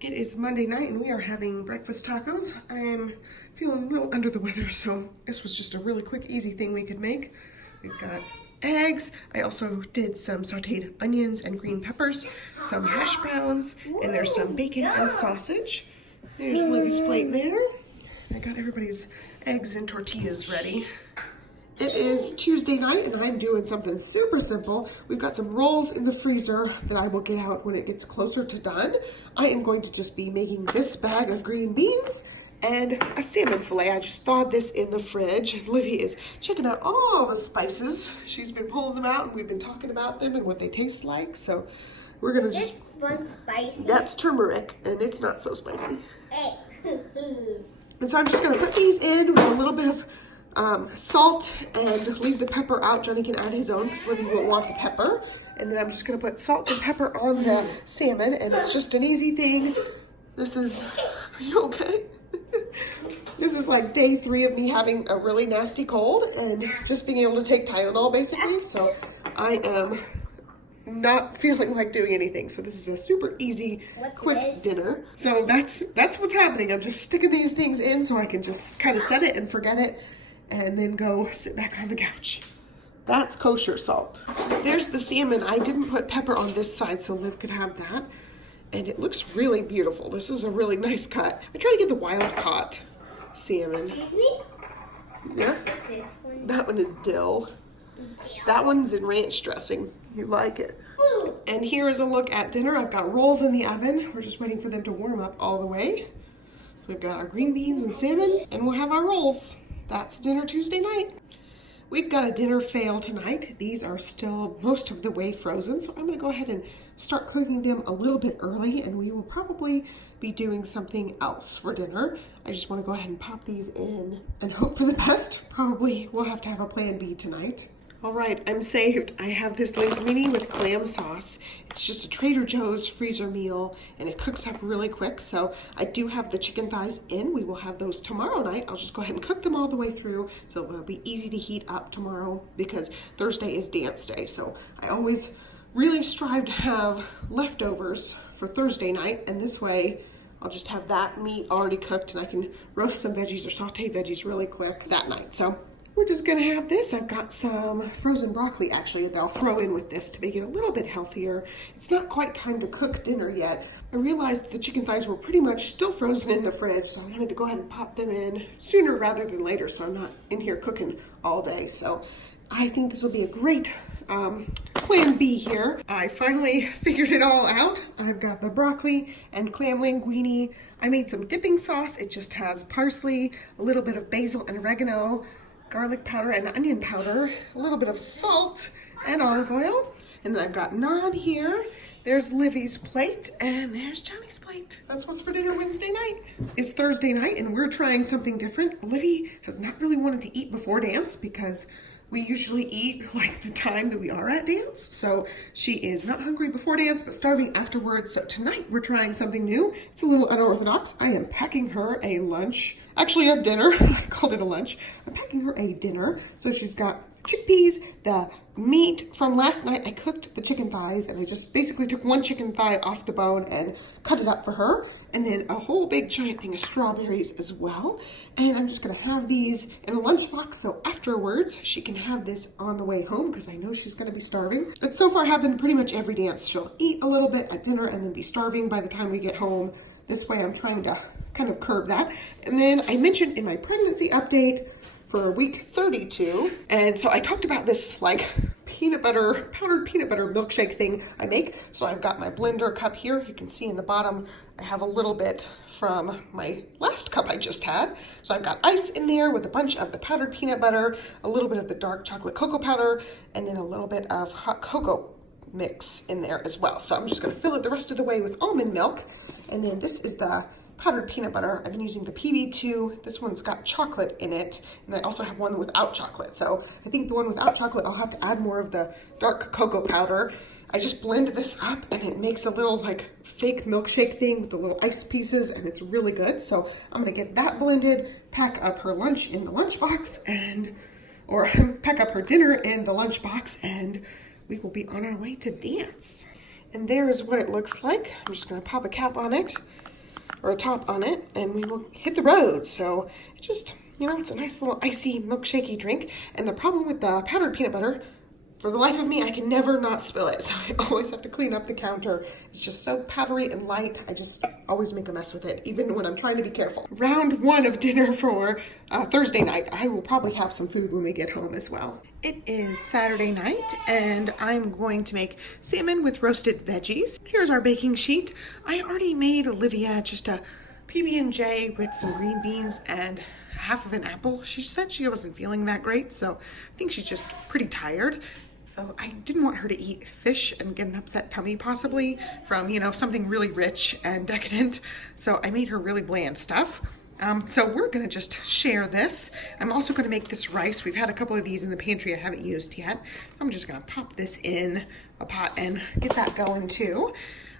It is Monday night and we are having breakfast tacos. I'm feeling a little under the weather, so this was just a really quick, easy thing we could make. We've got eggs. I also did some sauteed onions and green peppers, some hash browns, and there's some bacon and sausage. There's Livy's plate there. I got everybody's eggs and tortillas ready. It is Tuesday night and I'm doing something super simple. We've got some rolls in the freezer that I will get out when it gets closer to done. I am going to just be making this bag of green beans and a salmon fillet. I just thawed this in the fridge. Olivia is checking out all the spices. She's been pulling them out and we've been talking about them and what they taste like. So we're gonna just... This one's spicy. That's turmeric and it's not so spicy. And so I'm just gonna put these in with a little bit of salt and leave the pepper out. Johnny can add his own because Livy won't want the pepper. And then I'm just going to put salt and pepper on the salmon, and it's just an easy thing. This is, are you okay? This is like day 3 of me having a really nasty cold and just being able to take Tylenol basically. So I am not feeling like doing anything. So this is a super easy, quick dinner. So that's what's happening. I'm just sticking these things in so I can just kind of set it and forget it, and then go sit back on the couch. That's kosher salt. There's the salmon. I didn't put pepper on this side so Liv could have that. And it looks really beautiful. This is a really nice cut. I try to get the wild caught salmon. Excuse me? Yeah? This one. That one is dill. That one's in ranch dressing. You like it. Ooh. And here is a look at dinner. I've got rolls in the oven. We're just waiting for them to warm up all the way. So we've got our green beans and salmon, and we'll have our rolls. That's dinner Tuesday night. We've got a dinner fail tonight. These are still most of the way frozen, so I'm gonna go ahead and start cooking them a little bit early, and we will probably be doing something else for dinner. I just wanna go ahead and pop these in and hope for the best. Probably we'll have to have a plan B tonight. All right, I'm saved. I have this linguine with clam sauce. It's just a Trader Joe's freezer meal and it cooks up really quick. So I do have the chicken thighs in. We will have those tomorrow night. I'll just go ahead and cook them all the way through so it'll be easy to heat up tomorrow because Thursday is dance day. So I always really strive to have leftovers for Thursday night, and this way I'll just have that meat already cooked and I can roast some veggies or saute veggies really quick that night. So we're just gonna have this. I've got some frozen broccoli actually that I'll throw in with this to make it a little bit healthier. It's not quite time to cook dinner yet. I realized the chicken thighs were pretty much still frozen in the fridge, so I wanted to go ahead and pop them in sooner rather than later so I'm not in here cooking all day. So I think this will be a great plan B here. I finally figured it all out. I've got the broccoli and clam linguine. I made some dipping sauce. It just has parsley, a little bit of basil and oregano, garlic powder and onion powder, a little bit of salt and olive oil. And then I've got naan here. There's Livy's plate and there's Johnny's plate. That's what's for dinner Wednesday night. It's Thursday night and we're trying something different. Olivia has not really wanted to eat before dance because we usually eat like the time that we are at dance. So she is not hungry before dance, but starving afterwards. So tonight we're trying something new. It's a little unorthodox. I am packing her a lunch, actually a dinner. I called it a lunch. I'm packing her a dinner. So she's got chickpeas, the meat from last night. I cooked the chicken thighs and I just basically took one chicken thigh off the bone and cut it up for her. And then a whole big giant thing of strawberries as well. And I'm just gonna have these in a lunchbox so afterwards she can have this on the way home because I know she's gonna be starving. It's so far happened pretty much every dance. She'll eat a little bit at dinner and then be starving by the time we get home. This way I'm trying to kind of curb that. And then I mentioned in my pregnancy update for week 32. And so I talked about this like powdered peanut butter milkshake thing I make. So I've got my blender cup here. You can see in the bottom, I have a little bit from my last cup I just had. So I've got ice in there with a bunch of the powdered peanut butter, a little bit of the dark chocolate cocoa powder, and then a little bit of hot cocoa mix in there as well. So I'm just gonna fill it the rest of the way with almond milk. And then this is the powdered peanut butter. I've been using the PB2. This one's got chocolate in it. And I also have one without chocolate. So I think the one without chocolate, I'll have to add more of the dark cocoa powder. I just blend this up and it makes a little like fake milkshake thing with the little ice pieces and it's really good. So I'm gonna get that blended, pack up her lunch in the lunchbox or pack up her dinner in the lunchbox and we will be on our way to dance. And there is what it looks like. I'm just gonna pop a cap on it. or a top on it, and we will hit the road. So it just, it's a nice little icy milkshakey drink. And the problem with the powdered peanut butter, for the life of me, I can never not spill it. So I always have to clean up the counter. It's just so powdery and light. I just always make a mess with it, even when I'm trying to be careful. Round one of dinner for Thursday night. I will probably have some food when we get home as well. It is Saturday night, and I'm going to make salmon with roasted veggies. Here's our baking sheet. I already made Olivia just a PB&J with some green beans and half of an apple. She said she wasn't feeling that great, so I think she's just pretty tired. So I didn't want her to eat fish and get an upset tummy possibly from, something really rich and decadent. So I made her really bland stuff. So we're gonna just share this. I'm also gonna make this rice. We've had a couple of these in the pantry I haven't used yet. I'm just gonna pop this in a pot and get that going too.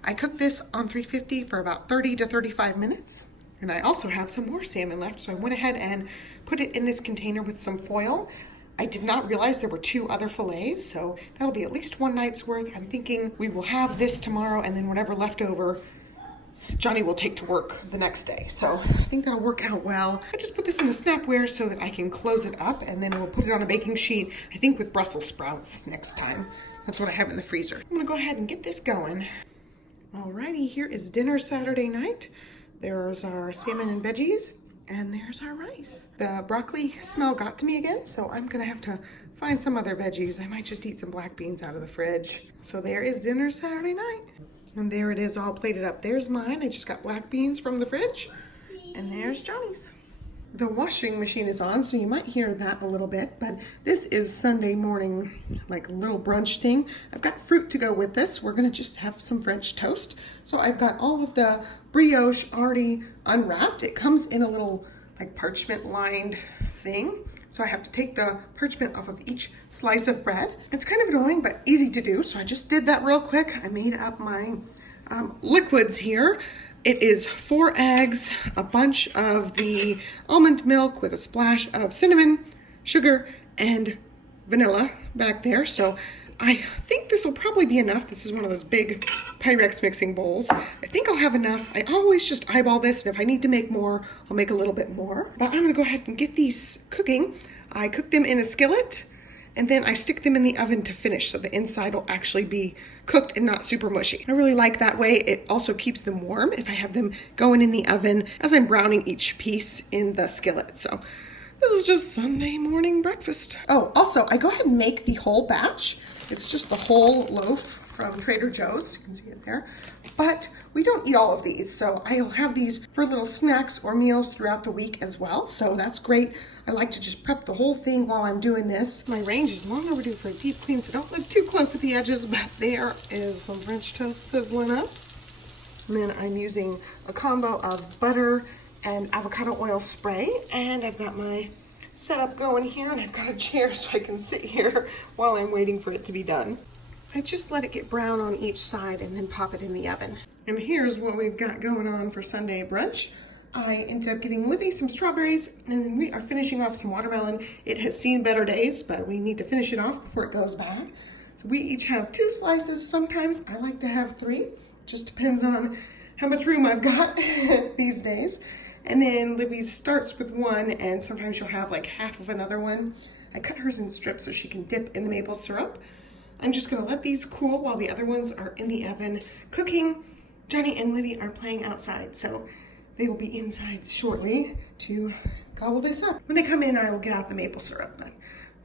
I cooked this on 350 for about 30 to 35 minutes. And I also have some more salmon left, so I went ahead and put it in this container with some foil. I did not realize there were 2 other fillets, so that'll be at least one night's worth. I'm thinking we will have this tomorrow, and then whatever left over, Johnny will take to work the next day. So I think that'll work out well. I just put this in a Snapware so that I can close it up, and then we'll put it on a baking sheet, I think with Brussels sprouts next time. That's what I have in the freezer. I'm gonna go ahead and get this going. Alrighty, here is dinner Saturday night. There's our salmon and veggies, and there's our rice. The broccoli smell got to me again, so I'm gonna have to find some other veggies. I might just eat some black beans out of the fridge. So there is dinner Saturday night. And there it is all plated up. There's mine. I just got black beans from the fridge. And there's Johnny's. The washing machine is on, so you might hear that a little bit, but this is Sunday morning, like a little brunch thing. I've got fruit to go with this. We're gonna just have some French toast. So I've got all of the brioche already unwrapped. It comes in a little like parchment lined thing. So I have to take the parchment off of each slice of bread. It's kind of annoying, but easy to do. So I just did that real quick. I made up my liquids here. It is 4 eggs, a bunch of the almond milk with a splash of cinnamon, sugar, and vanilla back there. So I think this will probably be enough. This is one of those big Pyrex mixing bowls. I think I'll have enough. I always just eyeball this, and if I need to make more, I'll make a little bit more. But I'm gonna go ahead and get these cooking. I cook them in a skillet, and then I stick them in the oven to finish, so the inside will actually be cooked and not super mushy. I really like that way. It also keeps them warm if I have them going in the oven as I'm browning each piece in the skillet. So this is just Sunday morning breakfast. Oh, also, I go ahead and make the whole batch. It's just the whole loaf from Trader Joe's. You can see it there. But we don't eat all of these, so I'll have these for little snacks or meals throughout the week as well. So that's great. I like to just prep the whole thing while I'm doing this. My range is long overdue for a deep clean, so don't look too close at the edges, but there is some French toast sizzling up. And then I'm using a combo of butter and avocado oil spray, and I've got my setup going here, and I've got a chair so I can sit here while I'm waiting for it to be done. I just let it get brown on each side and then pop it in the oven. And here's what we've got going on for Sunday brunch. I ended up getting Livy some strawberries, and then we are finishing off some watermelon. It has seen better days, but we need to finish it off before it goes bad. So we each have 2 slices. Sometimes I like to have 3. Just depends on how much room I've got these days. And then Livy starts with 1, and sometimes she'll have like half of another one. I cut hers in strips so she can dip in the maple syrup. I'm just gonna let these cool while the other ones are in the oven cooking. Johnny and Livy are playing outside, so they will be inside shortly to gobble this up. When they come in, I will get out the maple syrup, but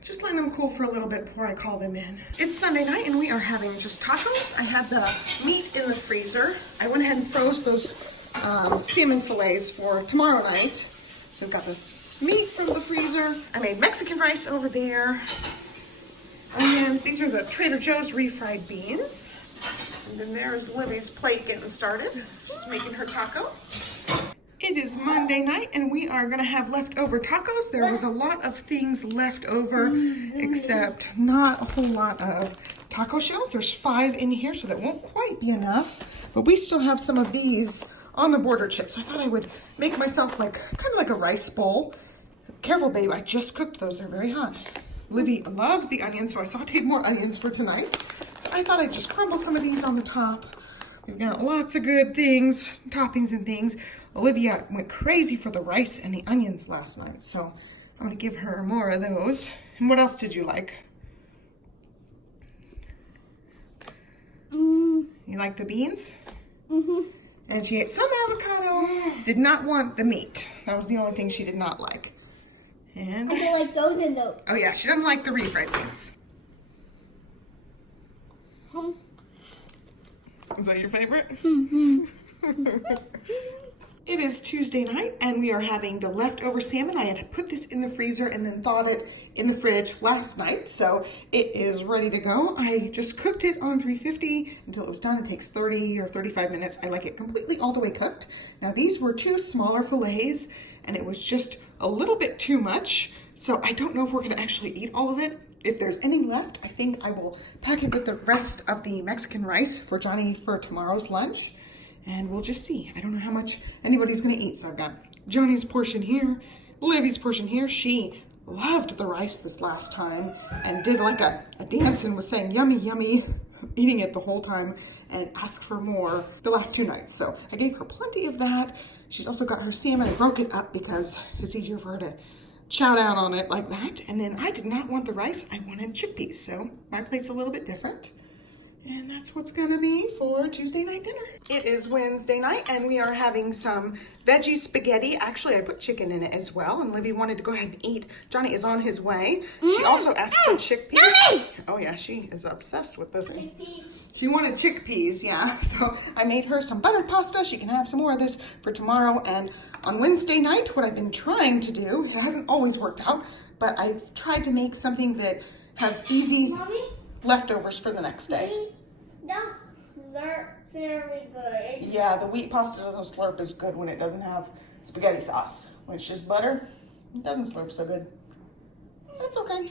just letting them cool for a little bit before I call them in. It's Sunday night, and we are having just tacos. I had the meat in the freezer. I went ahead and froze those salmon fillets for tomorrow night. So we've got this meat from the freezer. I made Mexican rice over there. Onions. These are the Trader Joe's refried beans. And then there's Livy's plate getting started. She's making her taco. It is Monday night, and we are gonna have leftover tacos. There was a lot of things left over, except not a whole lot of taco shells. There's 5 in here, so that won't quite be enough. But we still have some of these on the border chips. So I thought I would make myself kind of like a rice bowl. Careful, babe, I just cooked those. They're very hot. Livy loves the onions, so I sauteed more onions for tonight. So I thought I'd just crumble some of these on the top, We've got lots of good things, toppings and things. Olivia went crazy for the rice and the onions last night, so I'm gonna give her more of those. And what else did you like? You like the beans? Mm-hmm. And she ate some avocado. Did not want the meat. That was the only thing she did not like. And I don't like those and those. oh yeah, she doesn't like the refried beans. Is that your favorite? It is Tuesday night and we are having the leftover salmon. I had put this in the freezer and then thawed it in the fridge last night, so it is ready to go. I just cooked it on 350 until it was done. It takes 30 or 35 minutes. I like it completely all the way cooked. Now these were 2 smaller fillets and it was just a little bit too much, so I don't know if we're gonna actually eat all of it. If there's any left, I think I will pack it with the rest of the Mexican rice for Johnny for tomorrow's lunch. And we'll just see. I don't know how much anybody's gonna eat. So I've got Johnny's portion here, Olivia's portion here. She loved the rice this last time and did like a dance and was saying yummy, yummy, eating it the whole time and asked for more the last 2 nights. So I gave her plenty of that. She's also got her salmon. I broke it up because it's easier for her to chow down on it like that. And then I did not want the rice. I wanted chickpeas. So my plate's a little bit different. And that's what's gonna be for Tuesday night dinner. It is Wednesday night and we are having some veggie spaghetti. Actually, I put chicken in it as well and Libby wanted to go ahead and eat. Johnny is on his way. She also asked for chickpeas. Oh yeah, she is obsessed with this. Chickpeas. She wanted chickpeas, yeah. So I made her some buttered pasta. She can have some more of this for tomorrow. And on Wednesday night, what I've been trying to do, it hasn't always worked out, but I've tried to make something that has easy Mommy? leftovers for the next day. Please don't slurp very good. Yeah, the wheat pasta doesn't slurp as good when it doesn't have spaghetti sauce. When it's just butter, it doesn't slurp so good. That's okay.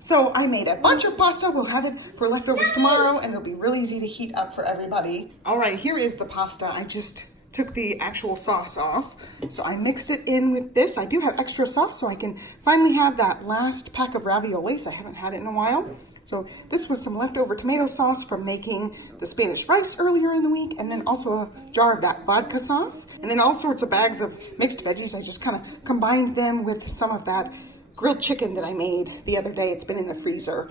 So I made a bunch of pasta. We'll have it for leftovers tomorrow and it'll be really easy to heat up for everybody. All right, here is the pasta. I just took the actual sauce off. So I mixed it in with this. I do have extra sauce so I can finally have that last pack of raviolis. I haven't had it in a while. So this was some leftover tomato sauce from making the Spanish rice earlier in the week, and then also a jar of that vodka sauce, and then all sorts of bags of mixed veggies. I just kind of combined them with some of that grilled chicken that I made the other day. It's been in the freezer.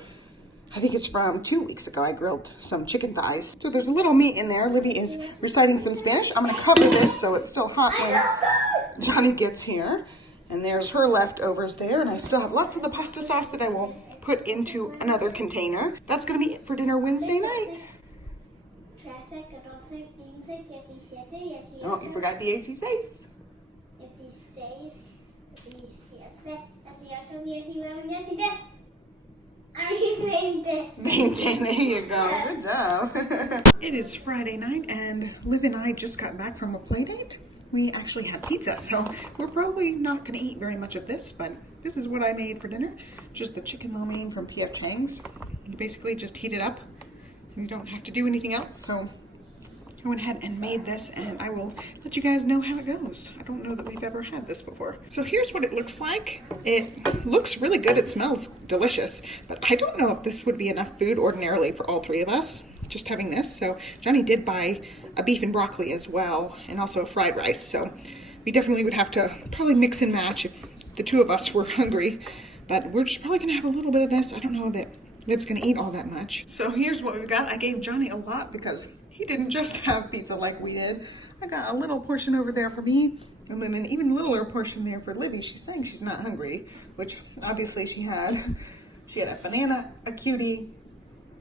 I think it's from 2 weeks ago. I grilled some chicken thighs. So there's a little meat in there. Livy is reciting some Spanish. I'm gonna cover this so it's still hot when Johnny gets here. And there's her leftovers there, and I still have lots of the pasta sauce that I will put into another container. That's gonna be it for dinner Wednesday night. Oh, you forgot the 16. 19, there you go. Good job. It is Friday night, and Liv and I just got back from a play date. We actually had pizza, so we're probably not going to eat very much of this, but this is what I made for dinner. Just the chicken lo mein from P.F. Chang's. You basically just heat it up, and you don't have to do anything else, so I went ahead and made this, and I will let you guys know how it goes. I don't know that we've ever had this before. So here's what it looks like. It looks really good. It smells delicious, but I don't know if this would be enough food ordinarily for all 3 of us, just having this. So Johnny did buy a beef and broccoli as well, and also a fried rice. So we definitely would have to probably mix and match if the 2 of us were hungry, but we're just probably gonna have a little bit of this. I don't know that Liv's gonna eat all that much. So here's what we've got. I gave Johnny a lot because he didn't just have pizza like we did. I got a little portion over there for me, and then an even littler portion there for Livy. She's saying she's not hungry, which obviously she had. She had a banana, a cutie,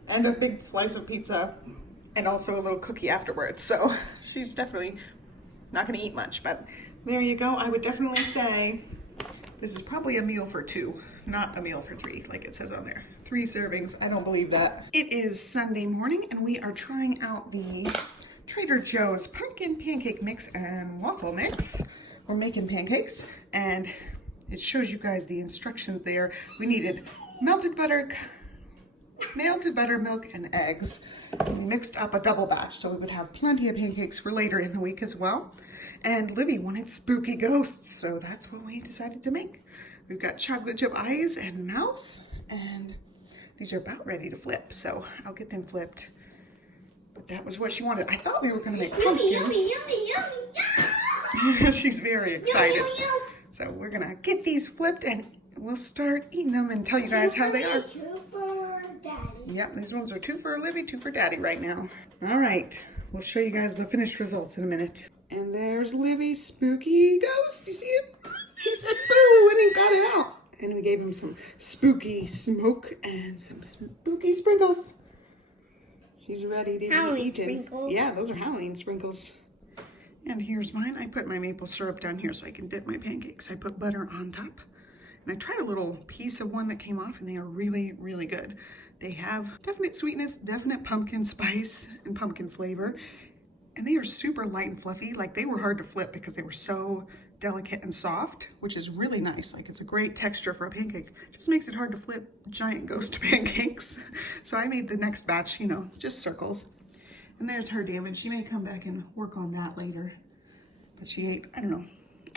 and a big slice of pizza, and also a little cookie afterwards. So she's definitely not gonna eat much, but there you go. I would definitely say this is probably a meal for 2, not a meal for 3, like it says on there. 3 servings, I don't believe that. It is Sunday morning and we are trying out the Trader Joe's pumpkin pancake mix and waffle mix. We're making pancakes and it shows you guys the instructions there. We needed melted butter, milk, and eggs. We mixed up a double batch so we would have plenty of pancakes for later in the week as well. And Livy wanted spooky ghosts, so that's what we decided to make. We've got chocolate chip eyes and mouth, and these are about ready to flip, so I'll get them flipped But that was what she wanted. I thought we were going to make Yummy, pumpkins. yummy, yummy, yummy. She's very excited. So we're going to get these flipped and we'll start eating them and tell you guys how they are. 2 for Daddy. Yep, these ones are 2 for Olivia, 2 for Daddy right now. All right, we'll show you guys the finished results in a minute. And there's Livy's spooky ghost. You see it? He said boo and he got it out. And we gave him some spooky smoke and some spooky sprinkles. He's ready to Halloween be eaten. sprinkles. Yeah, those are Halloween sprinkles. And here's mine. I put my maple syrup down here so I can dip my pancakes. I put butter on top. And I tried a little piece of one that came off and they are really, really good. They have definite sweetness, definite pumpkin spice and pumpkin flavor. And they are super light and fluffy. Like they were hard to flip because they were so delicate and soft, which is really nice. Like it's a great texture for a pancake. Just makes it hard to flip giant ghost pancakes. So I made the next batch, you know, just circles. And there's her damage. She may come back and work on that later. But she ate, I don't know,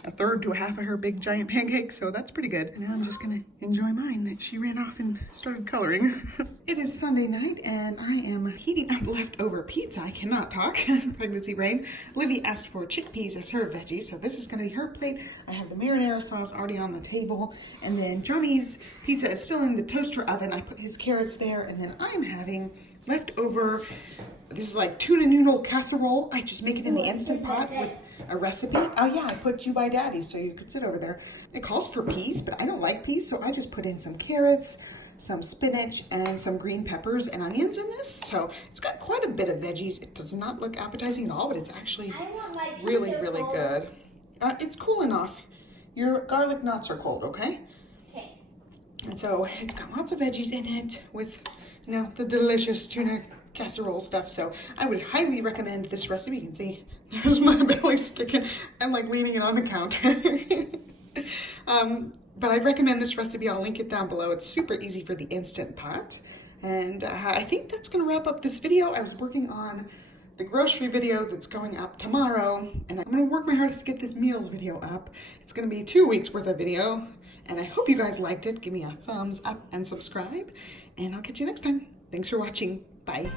1/3 to 1/2 of her big giant pancake, so that's pretty good. Now I'm just gonna enjoy mine that she ran off and started coloring. It is Sunday night and I am heating up leftover pizza. I cannot talk, pregnancy brain. Livy asked for chickpeas as her veggie, so this is gonna be her plate. I have the marinara sauce already on the table, and then Johnny's pizza is still in the toaster oven. I put his carrots there, and then I'm having leftover, this is like tuna noodle casserole. I just make it in the Instant Pot with a recipe. Oh yeah, I put You by Daddy so you could sit over there. It calls for peas, but I don't like peas, so I just put in some carrots, some spinach, and some green peppers and onions in this. So it's got quite a bit of veggies. It does not look appetizing at all, but it's actually really, really good. It's cool enough. Your garlic knots are cold, okay? Okay. And so it's got lots of veggies in it with, you know, the delicious tuna casserole stuff. So I would highly recommend this recipe. You can see there's my belly sticking. I'm like leaning it on the counter. But I'd recommend this recipe. I'll link it down below. It's super easy for the Instant Pot. And I think that's going to wrap up this video. I was working on the grocery video that's going up tomorrow. And I'm going to work my hardest to get this meals video up. It's going to be 2 weeks worth of video. And I hope you guys liked it. Give me a thumbs up and subscribe. And I'll catch you next time. Thanks for watching. Bye.